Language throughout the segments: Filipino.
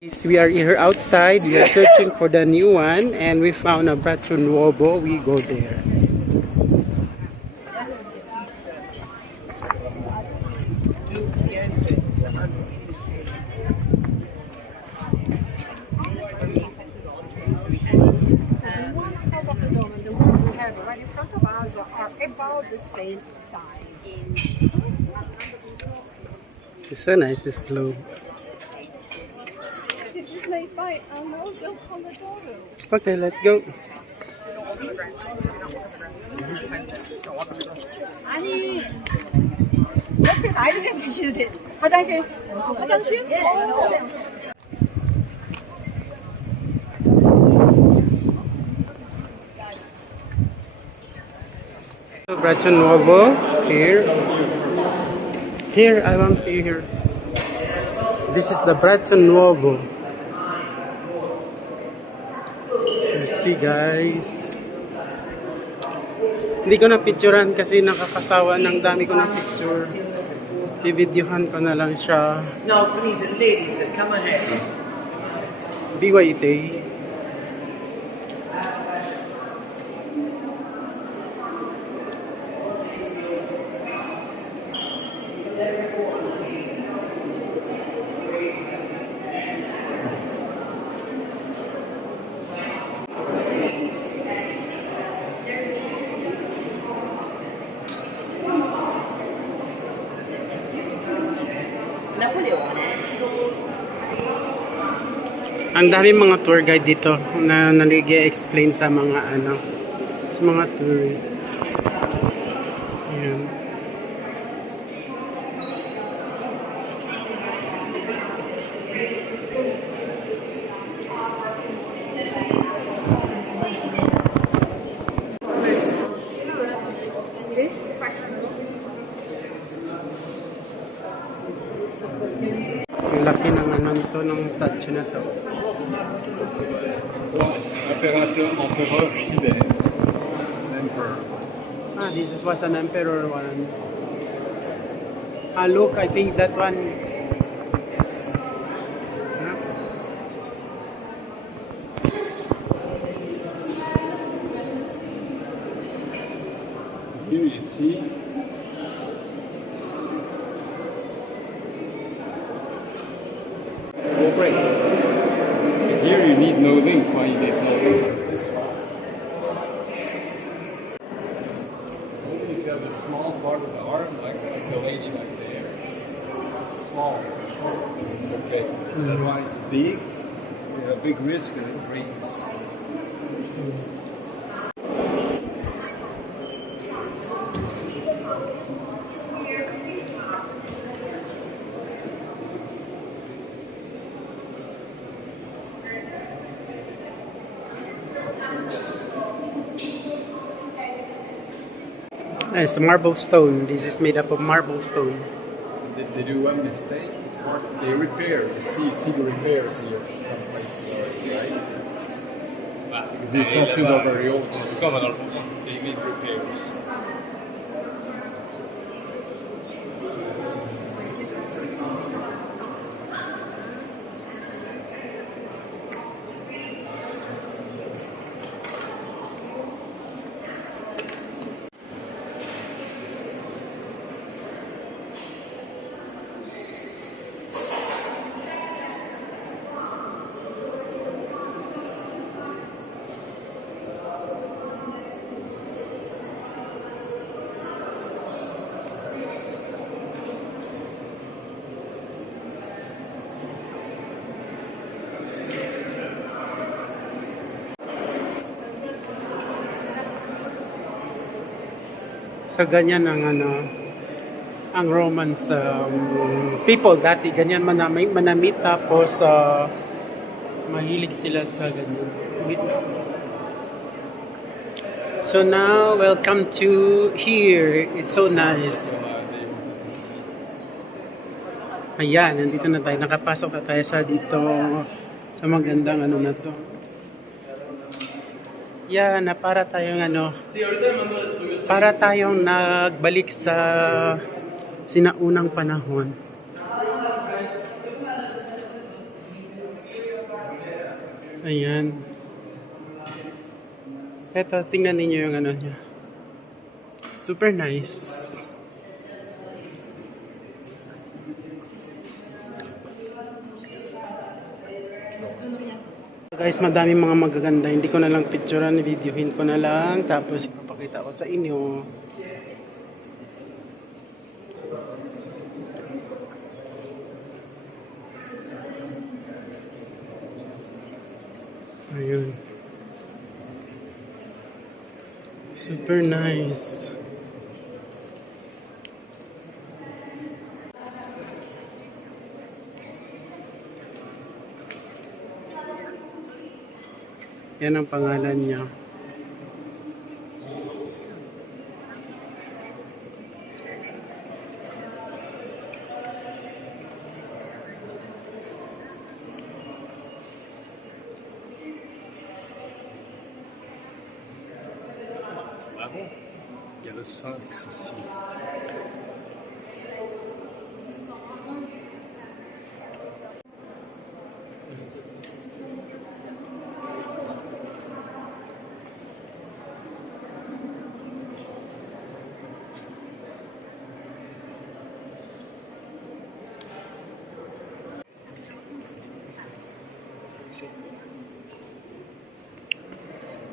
We are here outside. We are searching for the new one, and we found a Braccio Nuovo. We go there. Right in front of us are about the same size. It's so nice, this globe. This is made by Arnaud Del Polidoro. Okay, let's go. 아니 옆에 나이 좀 계시도 돼. 화장실? 화장실? 예. Braccio Nuovo here. Here, I want to hear. This is the Braccio Nuovo. You see, guys. Hindi ko na picturean kasi nakakasawa ng dami ko ng picture. I-videohan ko na lang siya. No, please, ladies, come ahead. BYT. Ang dami mga tour guide dito na nag-explain sa mga mga tourist. Ayan. Ang laki ng nito, ng statue na to. Empereur Tibet. Emperor. This was an emperor one. Look, I think that one. Here you see break. Here you need no link. Why you need no link? This one. Only if you have a small part of the arm, like the lady back there. It's small, it's okay. That's why it's big. So you have a big risk and it breaks. It's marble stone. This is made up of marble stone. They do one mistake. It's hard. They repair. You see the repairs here. Some places, right? Because these statues are very old. They make repairs. So ganyan ang ang Romans people dati, ganyan manamit, tapos mahilig sila sa ganyan. So now, welcome to here. It's so nice. Ayan, nandito na tayo. Nakapasok na tayo sa dito sa magandang na to. Yan, na para tayong para tayong nagbalik sa sinaunang panahon. Ayan. Eto, tingnan ninyo yung ano niya. Super nice. Guys, madaming mga magaganda. Hindi ko na lang picturean, videohin ko na lang. Tapos ipapakita ko sa inyo. Ayun. Super nice. Yan ang pangalan niya. Ah bon? Il y a le sphinx aussi.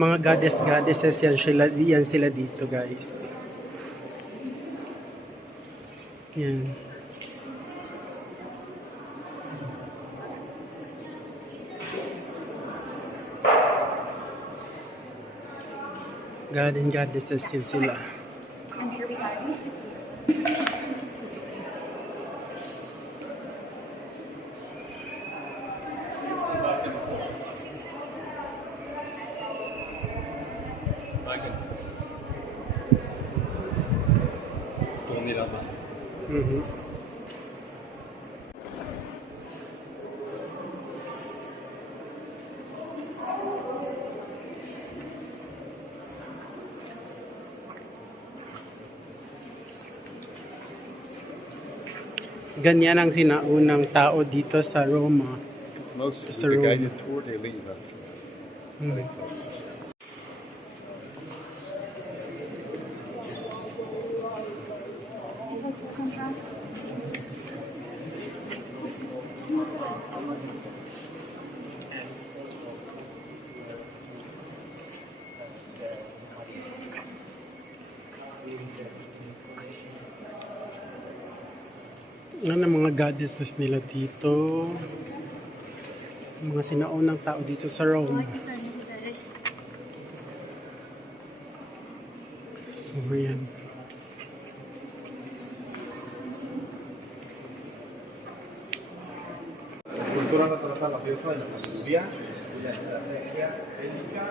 Mga goddesses yan sila dito, guys. Yan. God and goddesses yan sila. I'm sure we got at least a Back and forth. Tourner la main. Mhm. Ganyan ang sinaunang tao dito sa Roma. Most of It's a the room. guided tour, they leave after. So they close. Ano ang mga goddesses nila dito? Mga sinaunang tao dito sa Rome. So, yan. Cultura natural, la pieza de la sabiduría, la estrategia, técnica.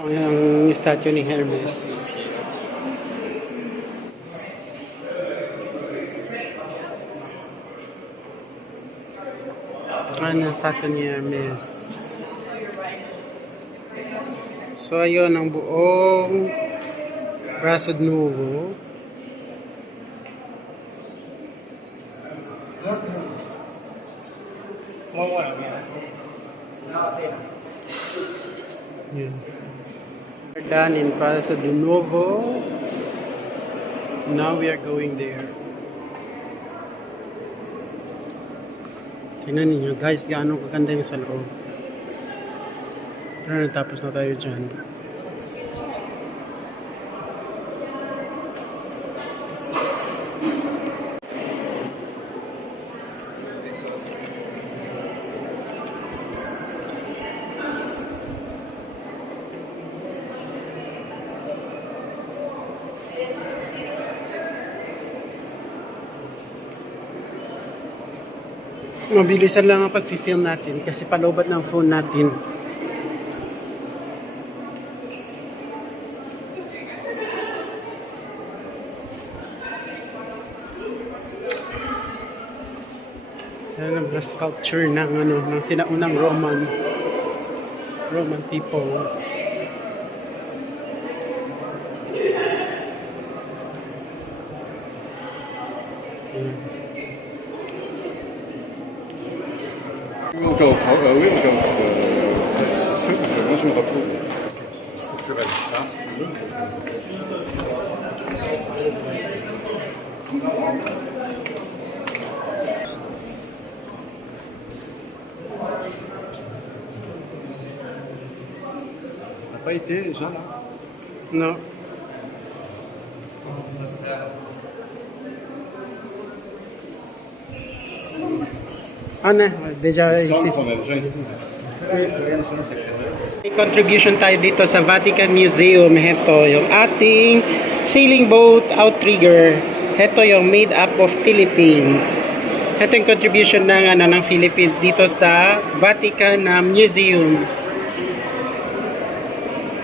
Ang statue ni Hermes. Ano ang statue ni Hermes? So, ayun ang buong Brazo Nuovo. Yan. We're done in Plaza de Nuovo. Now we are going there. Tingnan ninyo guys, gaano kaganda yung sa loob. Pero natapos na tayo dyan. Mabilisan lang ang pag-film natin kasi palobat ng phone natin. Ayan ang mga sculpture ng ng sinaunang Roman people. Encore, oui, encore un petit peu. C'est sûr que moi je me retrouve. Structurel, là, si tu veux. On n'a pas été déjà là. No. Ano? Deja Il semble qu'on a déjà été. May contribution tayo dito sa Vatican Museum. Ito yung ating sailing boat outrigger. Ito yung made up of Philippines. Ito yung contribution ng Philippines dito sa Vatican Museum.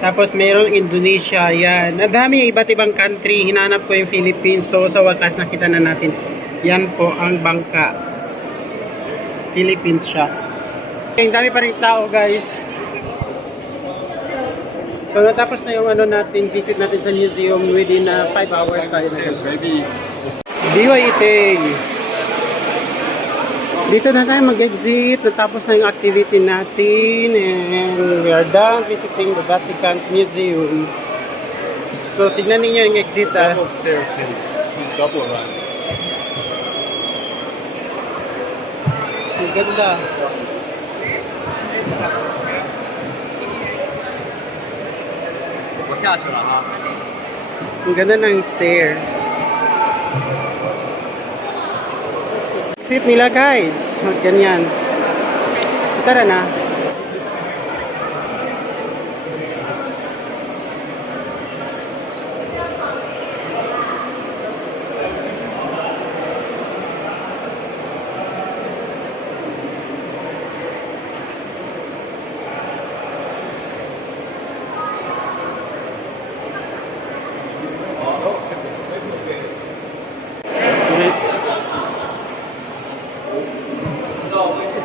Tapos mayroong Indonesia, yan. Ang dami yung iba't ibang country. Hinanap ko yung Philippines. So sa wakas nakita na natin. Yan po ang bangka. Philippines siya. Ang dami pa rin tao, guys. So natapos na yung natin, visit natin sa museum within 5 hours tayo na. Maybe. BYT. Dito na tayo mag-exit. Natapos na yung activity natin. And we are done visiting the Vatican's museum. So tignan niyo yung exit. Double staircase. Double run. Ang ganda. Ang ganda ng stairs. Exit nila, guys. Ganyan. Tara na.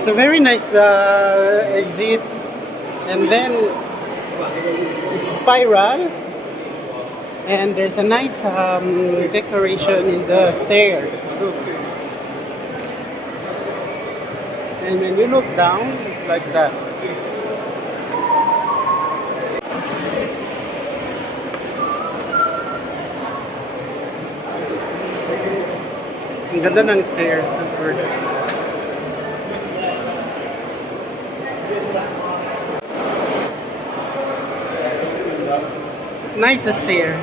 It's a very nice exit, and then it's spiral, and there's a nice decoration in the stair. Look. And when you look down, it's like that. Ang ganda ng stairs. Nice stair.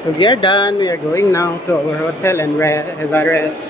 So we are done. We are going now to our hotel and rest.